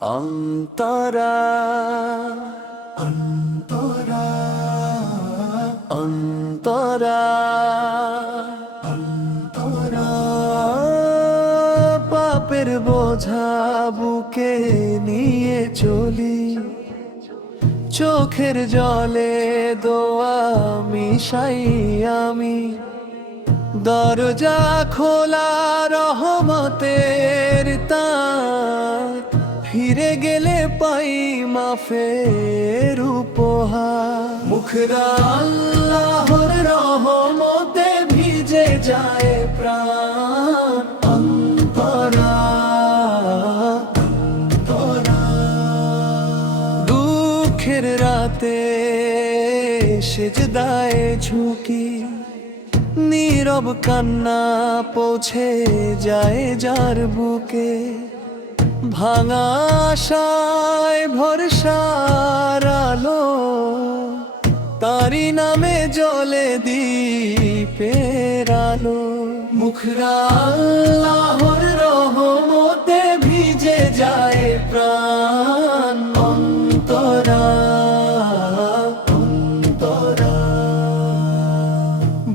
অন্তরা অন্তরা অন্তরা অন্তরা পাপের বোঝা বুকে নিয়ে চলি, চোখের জলে দোয়া মিশাই আমি। দরজা খোলা রহমতের তার, ফিরে গেলে পাই মাফের উপহার। মুখরা আল্লাহর রহমতে ভিজে যায় প্রাণ। অন্তরা অন্তরা দুঃখের রাতে সেজদায় ঝুঁকি, নীরব কান্না পৌঁছে যায় যার বুকে। ভাঙা আশায় ভরসার আলো, তারি নামে জ্বলে দীপের আলো। মুখরা আল্লাহর রহমতে ভিজে যায় প্রাণ। অন্তরা অন্তরা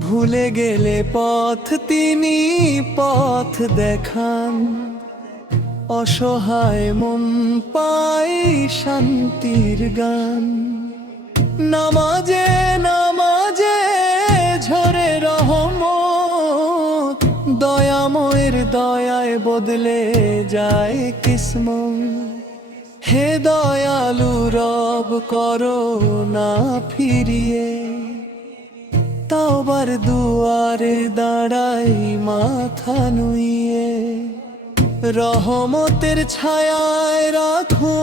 ভুলে গেলে পথ তিনি পথ দেখান। অসহায় মন পাই শান্তির গান। নামাজে নামাজে ঝরে রহমত, দয়াময়ের দয়ায় বদলে যায় কিসমত। হে দয়ালু রব করো না ফিরিয়ে, তাওবার দুয়ারে দাঁড়াই মাথা নুইয়ে। রহমতের ছায়ায় রাখো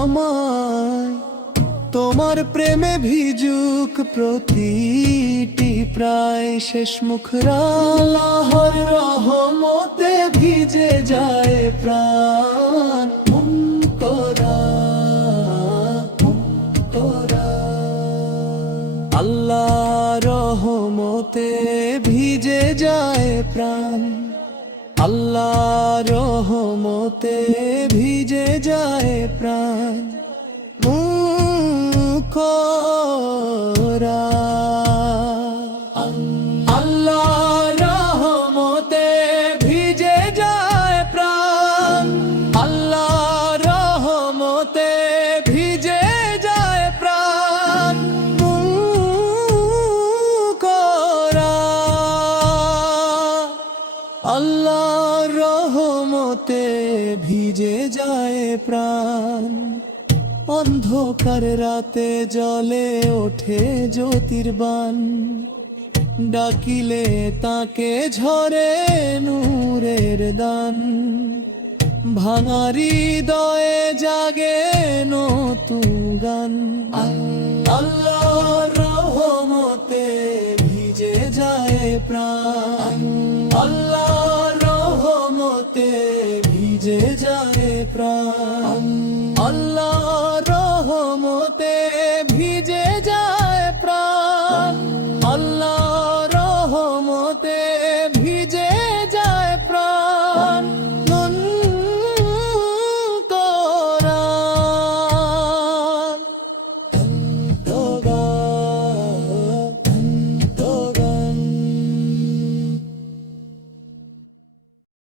আমায়, তোমার প্রেমে ভিজুক প্রতিটি প্রায় শেষ। মুখরা আল্লাহর রহমতে ভিজে যায় প্রাণ। অন্তরা অন্তরা আল্লাহ রহমতে ভিজে যায় প্রাণ। আল্লাহ রহমতে ভিজে যায় প্রাণ। মুখরা আল্লাহ রহমতে ভিজে যায় প্রাণ। আল্লাহ রহমতে ভিজে যায় প্রাণ। আল্লাহর রহমতে ভিজে যায় প্রাণ। অন্ধকার রাতে জ্বলে ওঠে জ্যোতির্বাণ, ডাকিলে তাকে ঝরে নূরের দান। ভাঙা হৃদয়ে জাগে নতুন গান। আল্লাহর রহমতে ভিজে যায় প্রাণ। আল্লাহর রহমতে ভিজে যায় প্রাণ। আল্লাহর রহমতে ভিজে